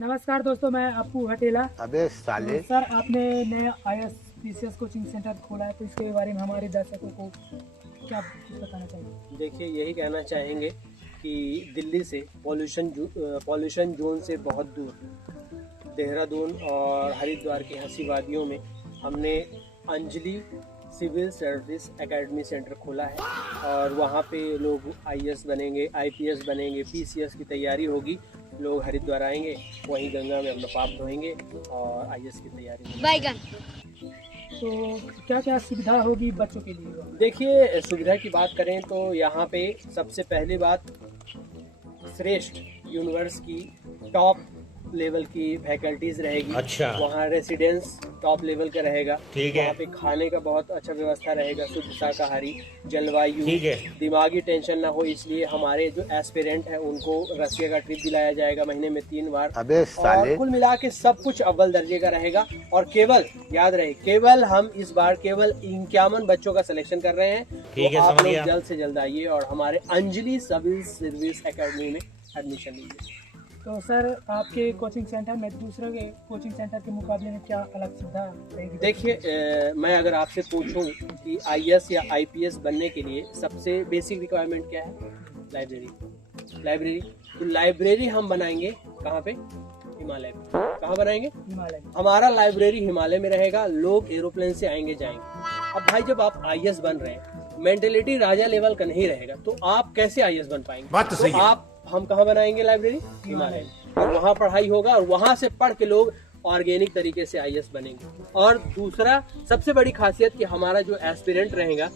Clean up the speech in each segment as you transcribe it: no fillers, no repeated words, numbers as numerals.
नमस्कार दोस्तों, मैं अप्पू हटेला। अबे साले सर, आपने नया IAS PCS कोचिंग सेंटर खोला है, तो इसके बारे में हमारे दर्शकों को क्या कुछ बताना चाहिए? देखिए, यही कहना चाहेंगे कि दिल्ली से पॉल्यूशन जोन से बहुत दूर देहरादून और हरिद्वार की हंसी वादियों में हमने Anjali civil service academy centre खोला है और वहाँ पे लोग IAS बनेंगे, IPS बनेंगे, PCS की तैयारी होगी। लोग हरिद्वार आएंगे, वहीं गंगा में अपना पाप धोएंगे और IAS की तैयारी होगी। तो क्या क्या सुविधा होगी बच्चों के लिए? देखिए, सुविधा की बात करें तो यहाँ पे सबसे पहली बात, श्रेष्ठ यूनिवर्स की टॉप लेवल की फैकल्टीज रहेगी। अच्छा। वहाँ रेसिडेंस टॉप लेवल का रहेगा। ठीक है। वहाँ पे खाने का बहुत अच्छा व्यवस्था रहेगा, शुद्ध शाकाहारी, जलवायु, ठीक है। दिमागी टेंशन ना हो, इसलिए हमारे जो एस्पिरेंट हैं उनको रसिया का ट्रिप दिलाया जाएगा महीने में 3 बार। अबे साले और कुल मिला के सब कुछ अव्वल दर्जे का रहेगा। और केवल याद रहे, केवल हम इस बार केवल 51 बच्चों का सिलेक्शन कर रहे हैं। ठीक है, तो आप समझ लोग गया। जल्द से जल्द आइए और हमारे अंजलि सिविल सर्विस एकेडमी में एडमिशन लीजिए। तो सर, आपके कोचिंग सेंटर में दूसरे के कोचिंग सेंटर के मुकाबले में क्या अलग सुविधा रहेगी? देखिए, मैं अगर आपसे पूछूं कि IAS या IPS बनने के लिए सबसे बेसिक रिक्वायरमेंट क्या है? लाइब्रेरी। तो लाइब्रेरी हम बनाएंगे कहाँ पे? हिमालय में। कहाँ बनाएंगे? हिमालय में। हमारा लाइब्रेरी हिमालय में रहेगा। लोग एरोप्लेन से आएंगे जाएंगे। अब भाई, जब आप IAS बन रहे हैं, मेंटेलिटी राजा लेवल का नहीं रहेगा, तो आप कैसे IAS बन पाएंगे? बात तो सही है। हम कहाँ बनाएंगे लाइब्रेरी? हिमालय में। और वहाँ पढ़ाई होगा और वहाँ से पढ़ के लोग ऑर्गेनिक तरीके से IAS बनेंगे। और दूसरा सबसे बड़ी खासियत कि हमारा जो एस्पिरेंट रहेगा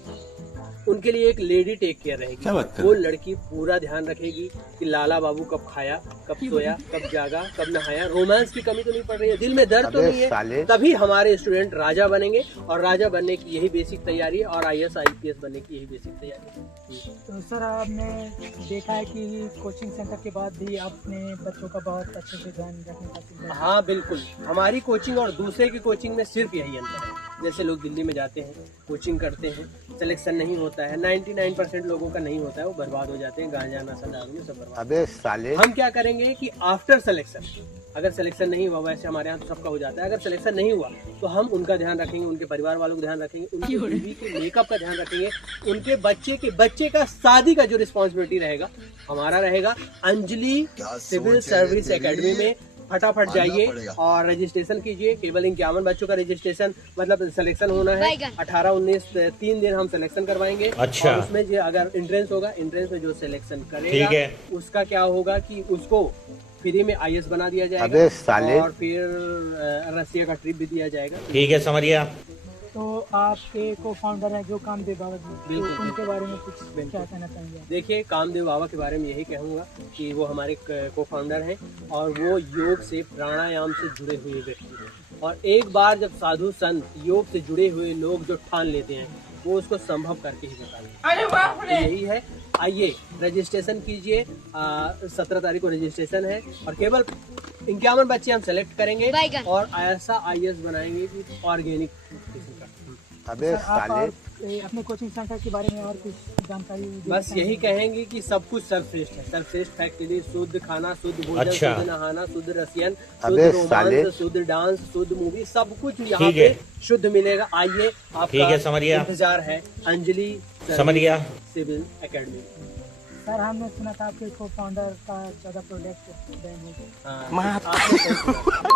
उनके लिए एक लेडी टेक केयर रहेगी। वो लड़की पूरा ध्यान रखेगी कि लाला बाबू कब खाया, कब सोया, कब जागा, कब नहाया। रोमांस की कमी तो नहीं पड़ रही है, दिल में दर्द तो अबे नहीं है। साले। तभी हमारे स्टूडेंट राजा बनेंगे और राजा बनने की यही बेसिक तैयारी है और IAS IPS बनने की यही बेसिक तैयारी है। तो सर, आपने देखा है कि कोचिंग सेंटर के बाद भी आपने बच्चों का बहुत अच्छे से ध्यान रखने का सुविधा। हाँ बिल्कुल, हमारी कोचिंग और दूसरे की कोचिंग में सिर्फ यही अंतर है। जैसे लोग दिल्ली में जाते हैं, कोचिंग करते हैं, सिलेक्शन नहीं होता है, 99% लोगों का नहीं होता है, वो बर्बाद हो जाते हैं, गांजा नशा दारू में सब बर्बाद। अबे साले हम क्या करेंगे कि आफ्टर सिलेक्शन, अगर सिलेक्शन नहीं हुआ, वैसे हमारे यहाँ तो सबका हो जाता है, अगर सिलेक्शन नहीं हुआ तो हम उनका ध्यान रखेंगे, उनके परिवार वालों का ध्यान रखेंगे, उनकी बीवी के मेकअप का ध्यान रखेंगे, उनके बच्चे का शादी का जो रिस्पॉन्सिबिलिटी रहेगा हमारा रहेगा। अंजलि सिविल सर्विस एकेडमी में फटाफट जाइए और रजिस्ट्रेशन कीजिए। केवल 51 बच्चों का रजिस्ट्रेशन, मतलब सिलेक्शन होना है। 18-19 3 दिन हम सिलेक्शन करवाएंगे। अच्छा। और उसमें जो अगर एंट्रेंस होगा, एंट्रेंस में जो सिलेक्शन करेगा, ठीक है, उसका क्या होगा कि उसको फ्री में IAS बना दिया जाएगा। अबे साले। और फिर रसिया का ट्रिप भी दिया जाएगा। ठीक है, समझ गया। तो आपके को फाउंडर है जो कामदेव बाबा जी, बिल्कुल। तो उनके बारे में कुछ बिल्कुल। क्या कहना चाहेंगे? देखिए, कामदेव बाबा के बारे में यही कहूँगा कि वो हमारे को फाउंडर हैं और वो योग से, प्राणायाम से जुड़े हुए व्यक्ति हैं। और एक बार जब साधु संत योग से जुड़े हुए लोग जो ठान लेते हैं, वो उसको संभव करके ही बताएंगे। यही है। आइए, रजिस्ट्रेशन कीजिए। 17 तारीख को रजिस्ट्रेशन है और केवल 51 बच्चे हम सेलेक्ट करेंगे और ऐसा IAS बनाएंगे कि ऑर्गेनिक किस्म का। अबे सर, आप साले और अपने कोचिंग सेंटर के बारे में और कुछ जानकारी देना बस चाहेंगे? यही कहेंगे कि सब कुछ सर्वश्रेष्ठ है। सर्वश्रेष्ठ फैक्ट्री, शुद्ध खाना, शुद्ध भोजन, अच्छा। शुद्ध नहाना, शुद्ध रसियन, शुद्ध अबे साले। रोमांस, शुद्ध डांस, शुद्ध मूवी, सब कुछ यहाँ ठीक है। पे शुद्ध मिलेगा। आइए, ठीक है, समझ गया। इंतजार है अंजलि समझ गया। Civil academy. सर, हमने सुना था आपके को फाउंडर का 14 प्रोडक्ट बैन हो गया। हाँ, आपने सही सुना।